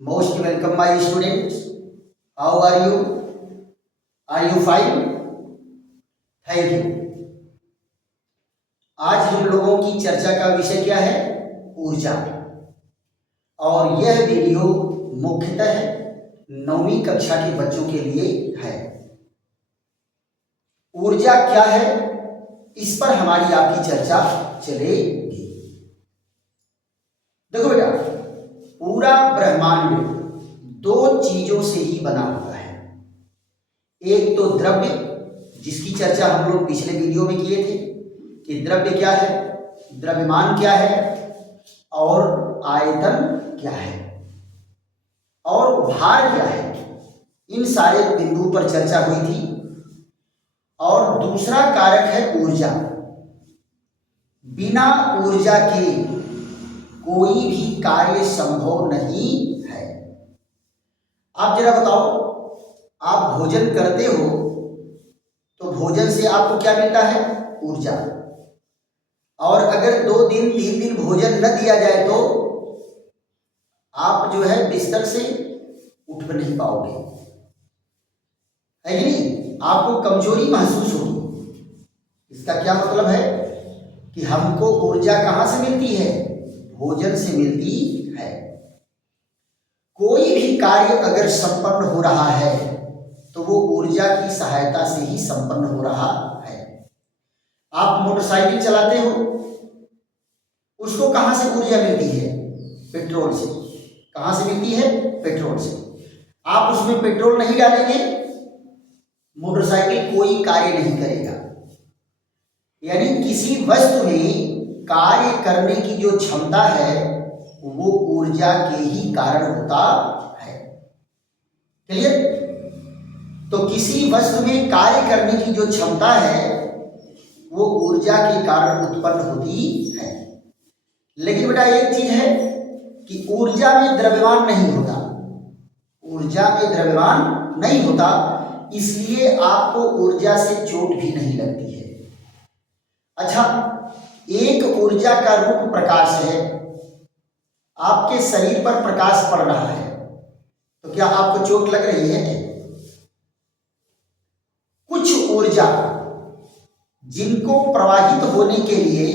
Most welcome my students. How are you? Are you fine? Thank you. आज हम लोगों की चर्चा का विषय क्या है? ऊर्जा। और यह वीडियो मुख्यतः 9वीं कक्षा के बच्चों के लिए है। ऊर्जा क्या है, इस पर हमारी आपकी चर्चा चलेगी। देखो बेटा, पूरा ब्रह्मांड दो चीजों से ही बना हुआ है। एक तो द्रव्य, जिसकी चर्चा हम लोग पिछले वीडियो में किए थे कि द्रव्य क्या है, द्रव्यमान क्या है और आयतन क्या है और भार क्या है, इन सारे बिंदुओं पर चर्चा हुई थी। और दूसरा कारक है ऊर्जा। बिना ऊर्जा के कोई भी कार्य संभव नहीं है। आप जरा बताओ, आप भोजन करते हो तो भोजन से आपको क्या मिलता है? ऊर्जा। और अगर 2 दिन 3 दिन भोजन न दिया जाए तो आप जो है बिस्तर से उठ नहीं पाओगे, है कि नहीं? आपको कमजोरी महसूस होगी। इसका क्या मतलब है कि हमको ऊर्जा कहाँ से मिलती है? भोजन से मिलती है। कोई भी कार्य अगर संपन्न हो रहा है तो वो ऊर्जा की सहायता से ही संपन्न हो रहा है। आप मोटरसाइकिल चलाते हो, उसको कहां से ऊर्जा मिलती है? पेट्रोल से। कहां से मिलती है? पेट्रोल से। आप उसमें पेट्रोल नहीं डालेंगे, मोटरसाइकिल कोई कार्य नहीं करेगा। यानी किसी वस्तु में कार्य करने की जो क्षमता है वो ऊर्जा के ही कारण होता है। क्लियर? तो किसी वस्तु में कार्य करने की जो क्षमता है वो ऊर्जा के कारण उत्पन्न होती है। लेकिन बेटा एक चीज है कि ऊर्जा में द्रव्यमान नहीं होता। ऊर्जा में द्रव्यमान नहीं होता, इसलिए आपको ऊर्जा से चोट भी नहीं लगती है। अच्छा, एक ऊर्जा का रूप प्रकाश है। आपके शरीर पर प्रकाश पड़ रहा है तो क्या आपको चोट लग रही है? कुछ ऊर्जा जिनको प्रवाहित होने के लिए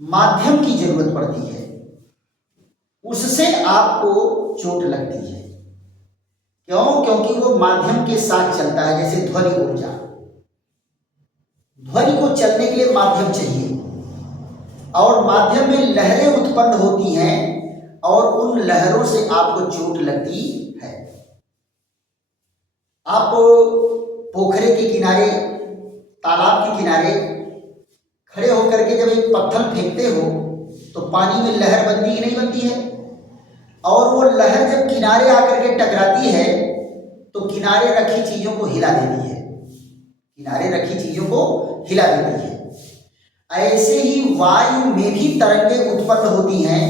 माध्यम की जरूरत पड़ती है, उससे आपको चोट लगती है। क्यों? क्योंकि वो माध्यम के साथ चलता है। जैसे ध्वनि ऊर्जा, ध्वनि को चलने के लिए माध्यम चाहिए और माध्यम में लहरें उत्पन्न होती हैं और उन लहरों से आपको चोट लगती है। आप पोखरे के किनारे, तालाब के किनारे खड़े होकर के जब एक पत्थर फेंकते हो तो पानी में लहर बनती कि नहीं बनती है? और वो लहर जब किनारे आकर के टकराती है तो किनारे रखी चीजों को हिला देती है। किनारे रखी चीजों को हिला देती है। ऐसे ही वायु में भी तरंगें उत्पन्न होती हैं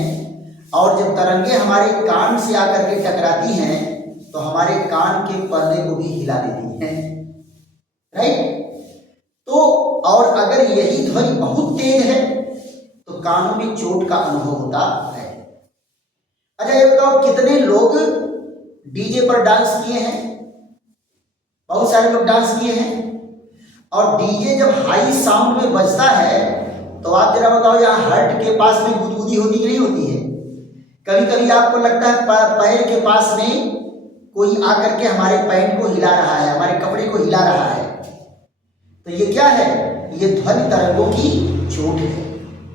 और जब तरंगें हमारे कान से आकर के टकराती हैं तो हमारे कान के पर्दे को भी हिला देती हैं। राइट? तो और अगर यही ध्वनि बहुत तेज है तो कानों में चोट का अनुभव होता है। अच्छा ये बताओ, कितने लोग डीजे पर डांस किए हैं? बहुत सारे लोग डांस किए हैं। और डीजे जब हाई साउंड में बजता है तो आप जरा बताओ, यहाँ हार्ट के पास में गुदगुदी होती कि नहीं होती है? कभी कभी आपको लगता है पैर के पास में कोई आकर के हमारे पैंट को हिला रहा है, हमारे कपड़े को हिला रहा है। तो ये क्या है? ये ध्वनि तरंगों की चोट है।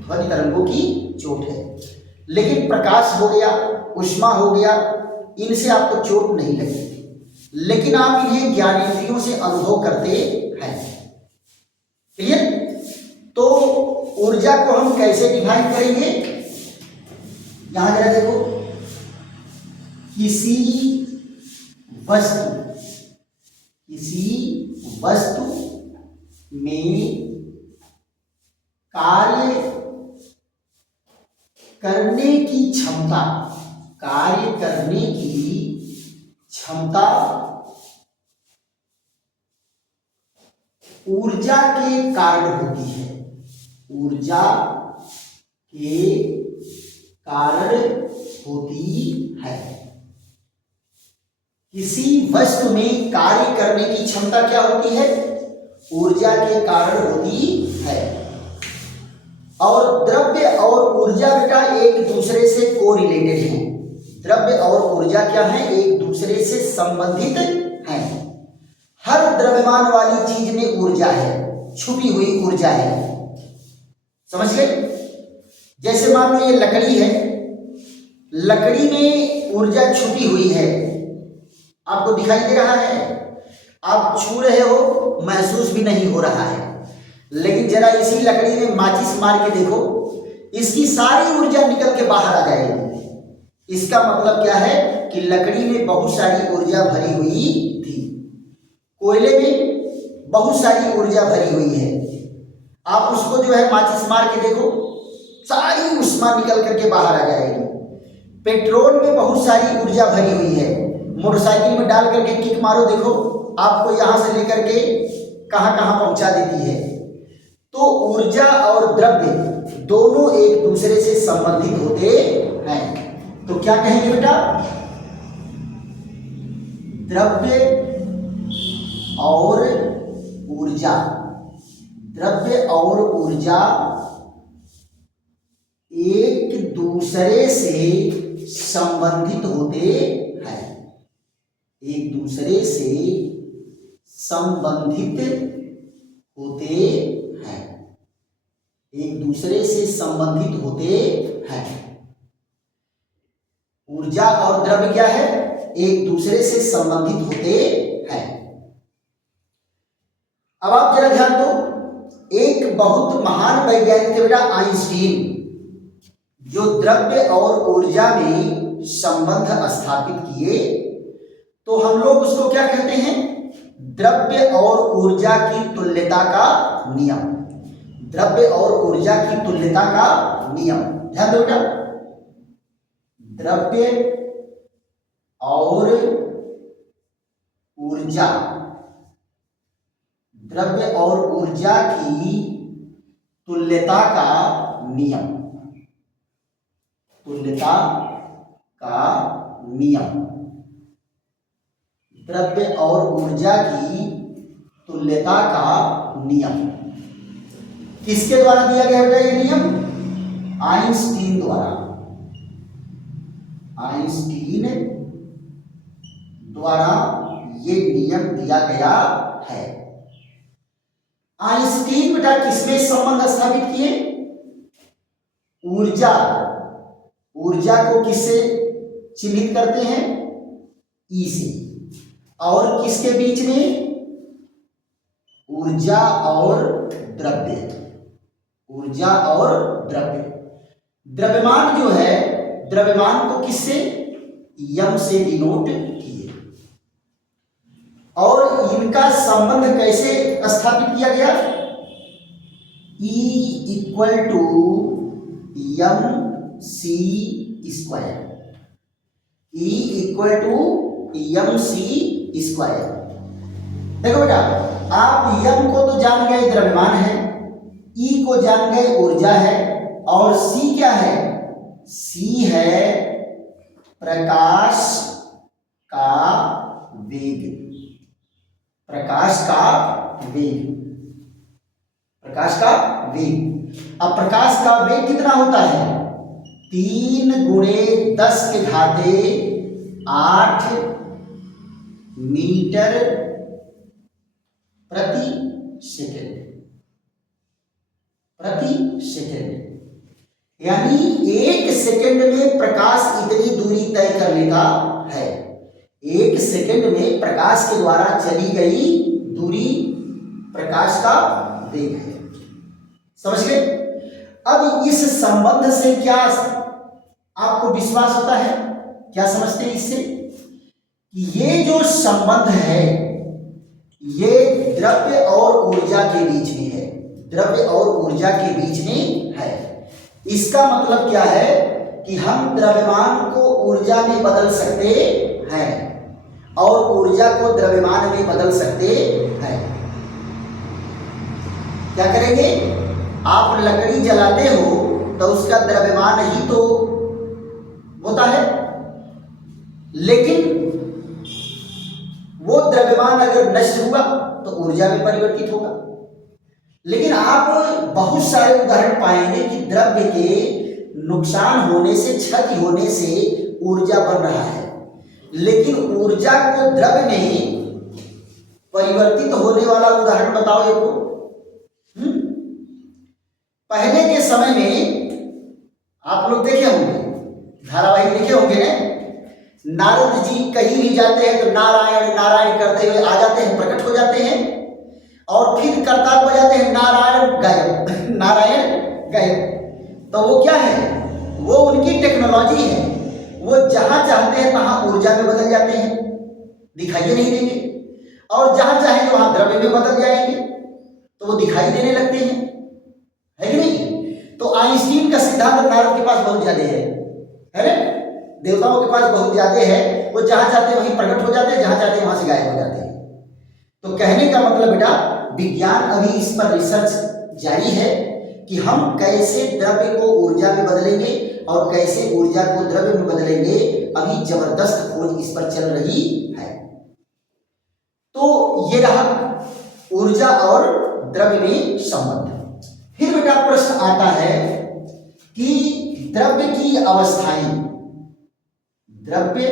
ध्वनि तरंगों की चोट है। लेकिन प्रकाश हो गया, ऊष्मा हो गया, इनसे आपको चोट नहीं लगती, लेकिन आप इन्हें ज्ञानेंद्रियों से अनुभव करते हैं। क्लियर? तो ऊर्जा को हम कैसे डिफाइन करेंगे? यहां जरा देखो, किसी वस्तु में कार्य करने की क्षमता, कार्य करने की क्षमता ऊर्जा के कारण होती है। ऊर्जा के कारण होती है। किसी वस्तु में कार्य करने की क्षमता क्या होती है? ऊर्जा के कारण होती है। और द्रव्य और ऊर्जा बेटा एक दूसरे से कोरिलेटेड हैं। द्रव्य और ऊर्जा क्या है? एक दूसरे से संबंधित हैं। हर द्रव्यमान वाली चीज में ऊर्जा है, छुपी हुई ऊर्जा है। समझ गए? जैसे मान लो ये लकड़ी है, लकड़ी में ऊर्जा छुपी हुई है, आपको दिखाई दे रहा है, आप छू रहे हो, महसूस भी नहीं हो रहा है। लेकिन जरा इसी लकड़ी में माचिस मार के देखो, इसकी सारी ऊर्जा निकल के बाहर आ जाएगी। इसका मतलब क्या है कि लकड़ी में बहुत सारी ऊर्जा भरी हुई थी, कोयले में बहुत सारी ऊर्जा भरी हुई है। आप उसको जो है माचिस मार के देखो, सारी ऊष्मा निकल करके बाहर आ जाएगी। पेट्रोल में बहुत सारी ऊर्जा भरी हुई है, मोटरसाइकिल में डाल करके किक मारो, देखो आपको यहाँ से लेकर के कहाँ कहाँ पहुँचा देती है। तो ऊर्जा और द्रव्य दोनों एक दूसरे से संबंधित होते हैं। तो क्या कहेंगे बेटा? द्रव्य और ऊर्जा, द्रव्य और ऊर्जा एक दूसरे से संबंधित होते हैं। एक दूसरे से संबंधित होते हैं। एक दूसरे से संबंधित होते हैं। ऊर्जा और द्रव्य क्या है? एक दूसरे से संबंधित होते हैं। अब आप जरा ध्यान दो, एक बहुत महान वैज्ञानिक थे बेटा आइंस्टीन, जो द्रव्य और ऊर्जा में संबंध स्थापित किए। तो हम लोग उसको क्या कहते हैं? द्रव्य और ऊर्जा की तुल्यता का नियम। द्रव्य और ऊर्जा की तुल्यता का नियम, ध्यान दो बेटा। द्रव्य और ऊर्जा, द्रव्य और ऊर्जा की तुल्यता का नियम, तुल्यता का नियम। द्रव्य और ऊर्जा की तुल्यता का नियम किसके द्वारा दिया गया बेटा? ये नियम आइंस्टीन द्वारा, आइंस्टीन द्वारा ये नियम दिया गया है। आइंस्टीन बेटा किसमें संबंध स्थापित किए? ऊर्जा, ऊर्जा को किससे चिन्हित करते हैं? ई से। और किसके बीच में? ऊर्जा और द्रव्य, ऊर्जा और द्रव्य। द्रव्यमान जो है, द्रव्यमान को किससे? यम से डिनोट किए। और इनका संबंध कैसे स्थापित किया गया? E equal to m c square, E equal to m c square. देखो बेटा, आप यम को तो जान गए द्रव्यमान है, ई को जान गए ऊर्जा है, और सी क्या है? सी है प्रकाश का वेग, प्रकाश का वेग, प्रकाश का वेग। अब प्रकाश का वेग कितना होता है? 3 × 10⁸ मीटर प्रति सेकंड, प्रति सेकंड। यानी 1 सेकंड में प्रकाश इतनी दूरी तय कर लेता है। 1 सेकंड में प्रकाश के द्वारा चली गई दूरी प्रकाश का वेग है। समझ गए? अब इस संबंध से क्या आपको विश्वास होता है? क्या समझते हैं इससे? कि ये जो संबंध है ये द्रव्य और ऊर्जा के बीच में है, द्रव्य और ऊर्जा के बीच में है। इसका मतलब क्या है? कि हम द्रव्यमान को ऊर्जा में बदल सकते हैं और ऊर्जा को द्रव्यमान में बदल सकते हैं। क्या करेंगे? आप लकड़ी जलाते हो तो उसका द्रव्यमान ही तो होता है, लेकिन वो द्रव्यमान अगर नष्ट हुआ तो ऊर्जा में परिवर्तित होगा। लेकिन आप बहुत सारे उदाहरण पाएंगे कि द्रव्य के नुकसान होने से, क्षति होने से ऊर्जा बन रहा है, लेकिन ऊर्जा को द्रव्य में परिवर्तित होने वाला उदाहरण बताओ एक को। पहले के समय में आप लोग देखे होंगे, धारावाहिक देखे होंगे ना, नारद जी कहीं भी जाते हैं तो नारायण नारायण करते हुए आ जाते हैं, प्रकट हो जाते हैं, और फिर करताल बजाते हैं, नारायण गायब, नारायण गायब। तो वो क्या है, वो उनकी टेक्नोलॉजी है। वो जहां चाहते हैं वहां ऊर्जा में बदल जाते हैं, दिखाई नहीं देंगे, और जहां चाहेंगे वहां द्रव्य में बदल जाएंगे तो वो दिखाई देने लगते हैं, है कि नहीं। तो आइंस्टीन का सिद्धांत नारद के पास बहुत ज्यादा है ना, देवताओं के पास बहुत ज्यादा है। वो जहां चाहते हैं वहीं प्रकट हो जाते हैं, जहां चाहते हैं वहां से गायब हो जाते हैं। तो कहने का मतलब बेटा, विज्ञान अभी इस पर रिसर्च जारी है कि हम कैसे द्रव्य को ऊर्जा में बदलेंगे और कैसे ऊर्जा को द्रव्य में बदलेंगे। अभी जबरदस्त खोज इस पर चल रही है। तो ये रहा ऊर्जा और द्रव्य में संबंध। फिर बेटा प्रश्न आता है कि द्रव्य की अवस्थाएं, द्रव्य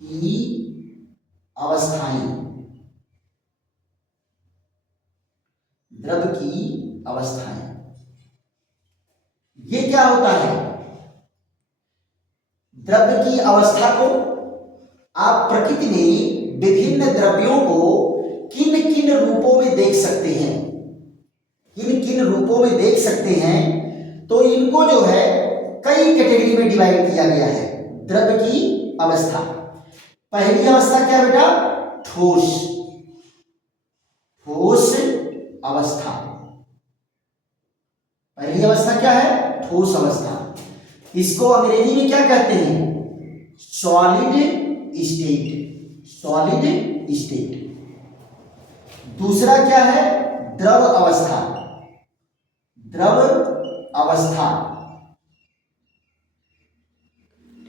की अवस्थाएं, द्रव्य की अवस्थाएं, ये क्या होता है। द्रव्य की अवस्था को आप प्रकृति में विभिन्न द्रव्यों को किन किन रूपों में देख सकते हैं, किन किन रूपों में देख सकते हैं। तो इनको जो है कई कैटेगरी में डिवाइड किया गया है द्रव्य की अवस्था। पहली अवस्था क्या बेटा, ठोस, ठोस अवस्था। पहली अवस्था क्या है, ठोस अवस्था। इसको अंग्रेजी में क्या कहते हैं, सॉलिड स्टेट, सॉलिड स्टेट। दूसरा क्या है, द्रव अवस्था, द्रव अवस्था।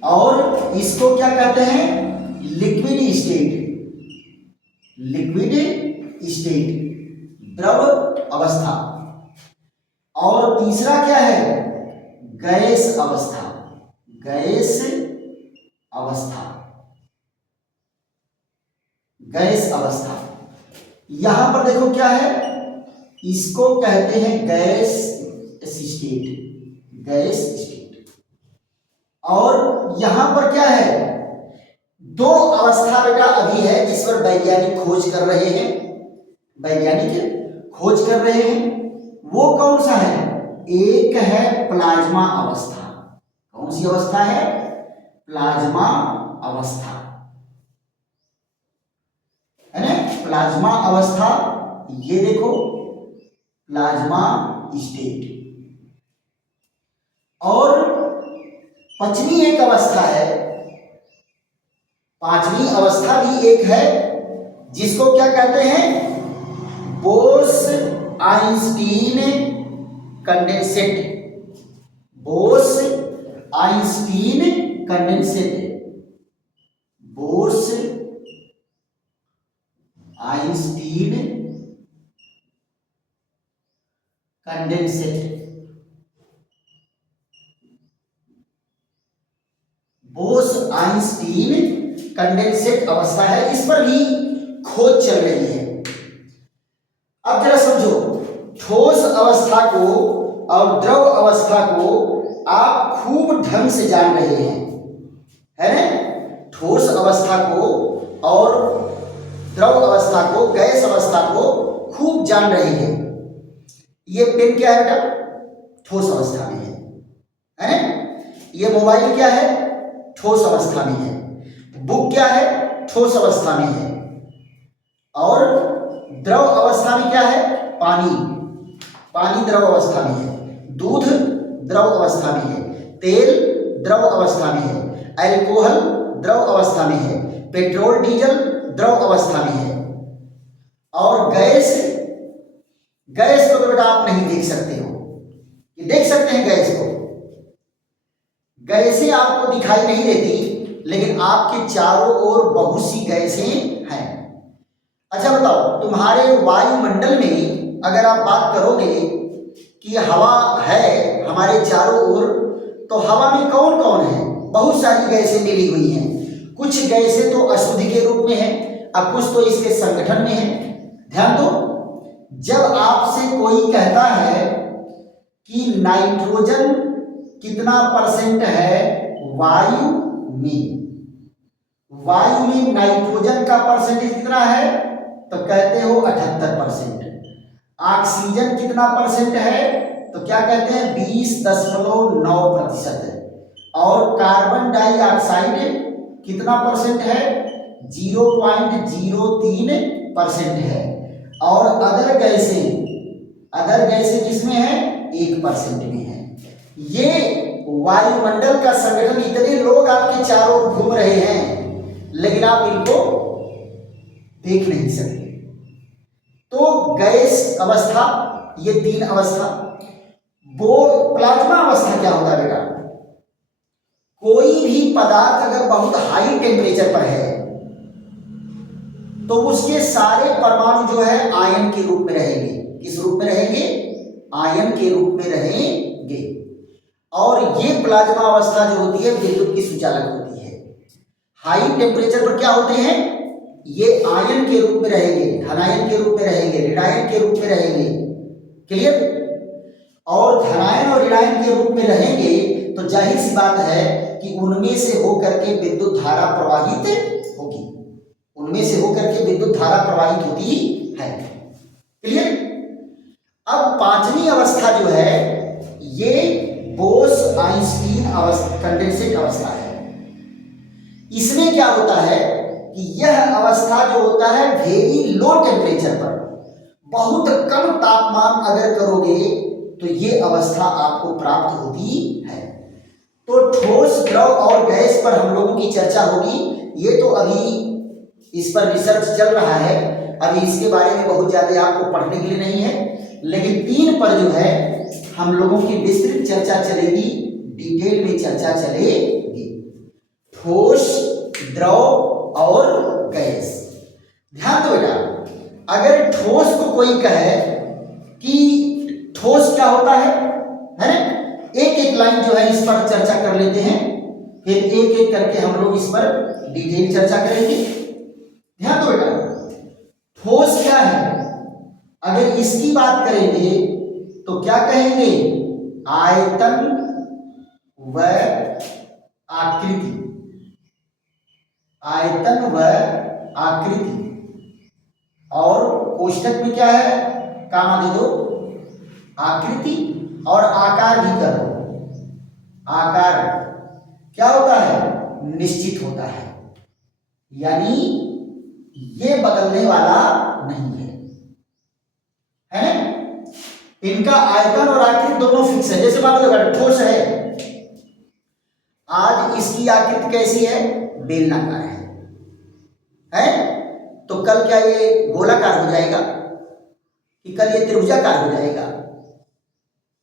और इसको क्या कहते हैं, लिक्विड स्टेट, लिक्विड स्टेट, द्रव अवस्था। और तीसरा क्या है, गैस अवस्था, गैस अवस्था, गैस अवस्था। यहां पर देखो क्या है, इसको कहते हैं गैस स्टेट, गैस स्टेट। और यहां पर क्या है, दो अवस्था बेटा अभी है जिस पर वैज्ञानिक खोज कर रहे हैं, वैज्ञानिक खोज कर रहे हैं। वो कौन सा है, एक है प्लाज्मा अवस्था। कौन सी अवस्था है, प्लाज्मा अवस्था, है ना, प्लाज्मा अवस्था। ये देखो प्लाज्मा स्टेट। और पांचवी एक अवस्था है, पांचवी अवस्था भी एक है जिसको क्या कहते हैं, Bose Einstein condensate, Bose Einstein condensate, Bose Einstein condensate. Bose Einstein condensate अवस्था है, इस पर भी खोज चल रही है। अब जरा समझो, ठोस अवस्था को और द्रव अवस्था को आप खूब ढंग से जान रहे हैं, है ना। ठोस अवस्था को और द्रव अवस्था को, गैस अवस्था को खूब जान रहे हैं। ये पेन क्या है बेटा, ठोस अवस्था में है ना। ये मोबाइल क्या है, ठोस अवस्था में है। बुक क्या है, ठोस अवस्था में है। और द्रव अवस्था में क्या है, पानी, पानी द्रव अवस्था में है। दूध द्रव अवस्था में है। तेल द्रव अवस्था में है। अल्कोहल द्रव अवस्था में है। पेट्रोल डीजल द्रव अवस्था में है। और गैस, गैस को तो बेटा आप नहीं देख सकते हो, ये देख सकते हैं गैस को, गैसें आपको दिखाई नहीं देती, लेकिन आपके चारों ओर बहुत सी गैसें हैं। अच्छा बताओ, तुम्हारे वायुमंडल में अगर आप बात करोगे कि हवा है हमारे चारों ओर, तो हवा में कौन कौन है? बहुत सारी गैसें मिली हुई हैं। कुछ गैसें तो अशुद्धि के रूप में हैं, अब कुछ तो इसके संगठन में है। ध्यान दो, जब आपसे कोई कहता है कि नाइट्रोजन कितना परसेंट है वायु में, वायु में नाइट्रोजन का परसेंटेज कितना है, तो कहते हो 78%। ऑक्सीजन कितना परसेंट है, तो क्या कहते हैं 20.9% है। और कार्बन डाइऑक्साइड कितना परसेंट है, 0.03% है। और अदर गैसें किसमें है, 1% में है। ये वायुमंडल का संगठन, इतने लोग आपके चारों ओर घूम रहे हैं, लेकिन आप इनको देख नहीं सकते। तो गैस अवस्था, ये 3 अवस्था। वो प्लाज्मा अवस्था क्या होता है बेटा? कोई भी पदार्थ अगर बहुत हाई टेम्परेचर पर है तो उसके सारे परमाणु जो है आयन के रूप में रहेंगे। किस रूप में रहेंगे? आयन के रूप में रहेंगे। और ये प्लाज्मा अवस्था जो होती है विद्युत की सुचालक होती है। हाई टेम्परेचर पर क्या होते हैं? ये आयन के रूप में रहेंगे, धनायन के रूप में रहेंगे, ऋणायन के रूप में रहेंगे। क्लियर? और धनायन और ऋणायन के रूप में रहेंगे तो जाहिर सी बात है कि उनमें से होकर के विद्युत धारा प्रवाहित होगी, उनमें से होकर के विद्युत धारा प्रवाहित होती है। क्लियर? अब 5वीं अवस्था जो है ये बोस-आइंस्टीन कंडेंसेट अवस्था है। इसमें क्या होता है कि यह अवस्था जो होता है वेरी लो टेम्परेचर पर, बहुत कम तापमान अगर करोगे तो ये अवस्था आपको प्राप्त होती है। तो ठोस, द्रव और गैस पर हम लोगों की चर्चा होगी। ये तो अभी इस पर रिसर्च चल रहा है, अभी इसके बारे में बहुत ज़्यादा आपको पढ़ने के लिए नहीं है, लेकिन 3 पर जो है हम लोगों की विस्तृत चर्चा चलेगी, डिटेल में चर्चा चलेगी। ठोस, द्रव और गैस। ध्यान दो बेटा, अगर ठोस को कोई कहे कि ठोस क्या होता है ना, एक एक लाइन जो है इस पर चर्चा कर लेते हैं, फिर एक एक करके हम लोग इस पर डिटेल चर्चा करेंगे। ध्यान दो बेटा, ठोस क्या है? अगर इसकी बात करेंगे तो क्या कहेंगे? आयतन व आकृति, आयतन व आकृति। और कोष्ठक में क्या है, कामा दे दो, आकृति और आकार भी कर दो। आकार क्या होता है? निश्चित होता है, यानी ये बदलने वाला नहीं है। इनका आयतन और आकृति दोनों फिक्स है। जैसे मान लो ठोस है, आज इसकी आकृति कैसी है? बेलनाकार है? तो कल क्या ये गोलाकार हो जाएगा कि कल ये त्रिभुजाकार हो जाएगा?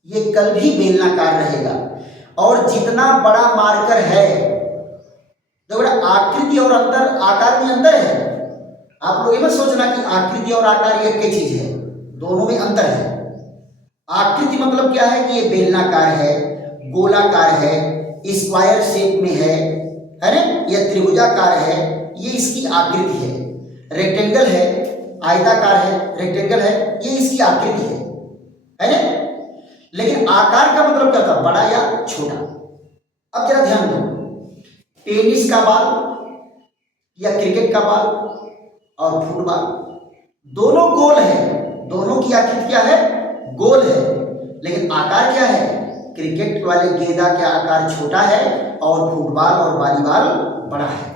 ये कल भी बेलनाकार रहेगा। और जितना बड़ा मार्कर है, देखो आकृति और अंतर, आकार में अंतर है। आप लोग ये मत सोचना कि आकृति और आकार एक ही चीज है, दोनों में अंतर है। आकृति मतलब क्या है कि ये बेलनाकार है, गोलाकार है, स्क्वायर शेप में है ना, या त्रिभुजाकार है, ये इसकी आकृति है। रेक्टेंगल है, आयताकार है, रेक्टेंगल है, ये इसकी आकृति है ना। लेकिन आकार का मतलब क्या था? बड़ा या छोटा। अब जरा ध्यान दो, टेनिस का बॉल या क्रिकेट का बॉल और फुटबॉल दोनों गोल है, दोनों की आकृति क्या है? गोल है, लेकिन आकार क्या है? क्रिकेट वाले गेंदा का आकार छोटा है और फुटबॉल और वॉलीबॉल बड़ा है।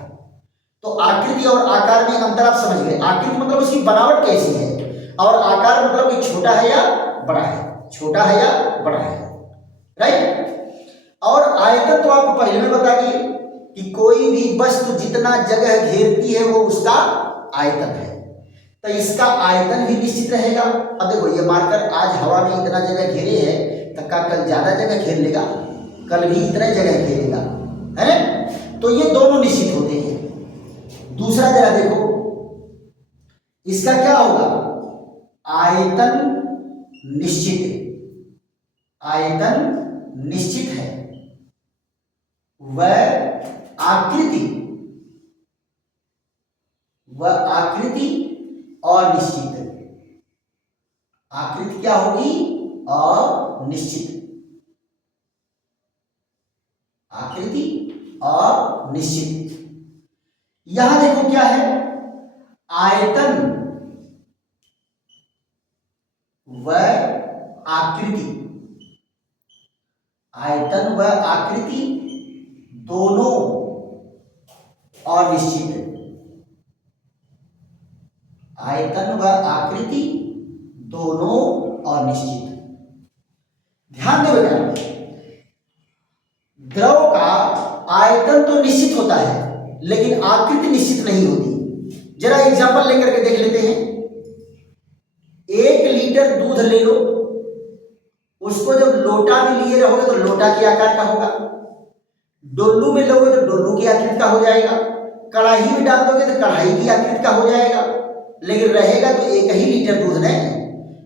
तो आकृति और आकार में अंतर आप समझ गए। आकृति मतलब उसकी बनावट कैसी है, और आकार मतलब कि छोटा है या बड़ा है, छोटा है या बड़ा है, राइट। और आयतन तो आपको पहले में बता दिए कि कोई भी वस्तु जितना जगह घेरती है वो उसका आयतन है, तो इसका आयतन भी निश्चित रहेगा। अब देखो ये मार्कर आज हवा में इतना जगह घेरे है, तो क्या कल ज्यादा जगह घेर लेगा? कल भी इतना जगह घेरेगा। है ना। तो ये दोनों निश्चित होते हैं। दूसरा जरा देखो, इसका क्या होगा, आयतन निश्चित, आयतन निश्चित है, वह आकृति, वह आकृति अनिश्चित है। आकृति क्या होगी, अनिश्चित, आकृति अनिश्चित। यहां देखो क्या है, आयतन व आकृति, आयतन व आकृति दोनों अनिश्चित है, आयतन व आकृति दोनों अनिश्चित। ध्यान दो बेटा, द्रव का आयतन तो निश्चित होता है लेकिन आकृति निश्चित नहीं होती। जरा एग्जांपल लेकर के देख लेते हैं। 1 लीटर दूध ले लो, उसको जब लोटा में लिए रहोगे तो लोटा के आकार का होगा, डोलू में लोगे तो डोलू की आकृति का हो जाएगा, कढ़ाई में डाल दोगे तो कढ़ाई की आकृति का हो जाएगा, लेकिन रहेगा तो 1 ही लीटर दूध नहीं।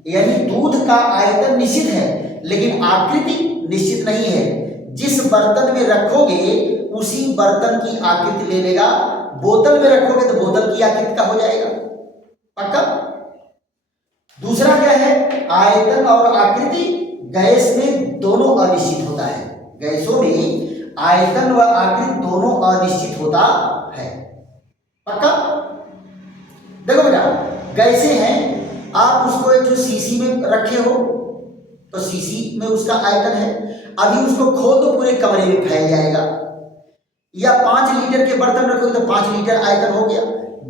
यानी दूध का आयतन निश्चित है लेकिन आकृति निश्चित नहीं है। जिस बर्तन में रखोगे उसी बर्तन की आकृति ले लेगा, बोतल में रखोगे तो बोतल की आकृति का हो जाएगा, पक्का। दूसरा क्या है, आयतन और आकृति गैस में दोनों अनिश्चित होता है। गैसों में आयतन व आकृति दोनों अनिश्चित होता है, पक्का। देखो बेटा, गैसें हैं, आप उसको एक जो शीशी में रखे हो तो शीशी में उसका आयतन है, अभी उसको खोल तो पूरे कमरे में फैल जाएगा। या 5 लीटर के बर्तन रखोगे तो 5 लीटर आयतन हो गया,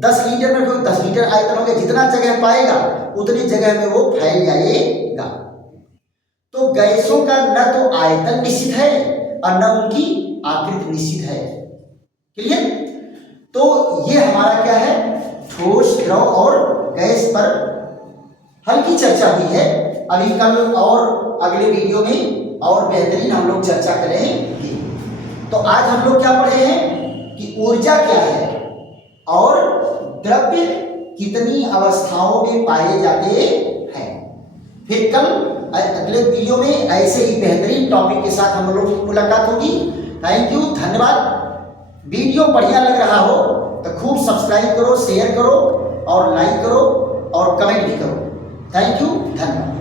10 लीटर में रखोगे 10 लीटर आयतन हो गया। जितना जगह पाएगा उतनी जगह में वो फैल जाएगा। तो गैसों का न तो आयतन निश्चित है और न उनकी आकृति निश्चित है। क्लियर। तो ये हमारा क्या है, ठोस, द्रव और गैस पर हल्की चर्चा हुई है। अभी कल और अगले वीडियो में और बेहतरीन हम लोग चर्चा करेंगे। तो आज हम लोग क्या पढ़े हैं कि ऊर्जा क्या है और द्रव्य कितनी अवस्थाओं में पाए जाते हैं। फिर कल अगले वीडियो में ऐसे ही बेहतरीन टॉपिक के साथ हम लोग मुलाकात होगी। थैंक यू, धन्यवाद। वीडियो बढ़िया लग रहा हो तो खूब सब्सक्राइब करो, शेयर करो और लाइक करो और कमेंट भी करो। थैंक यू, धन्यवाद।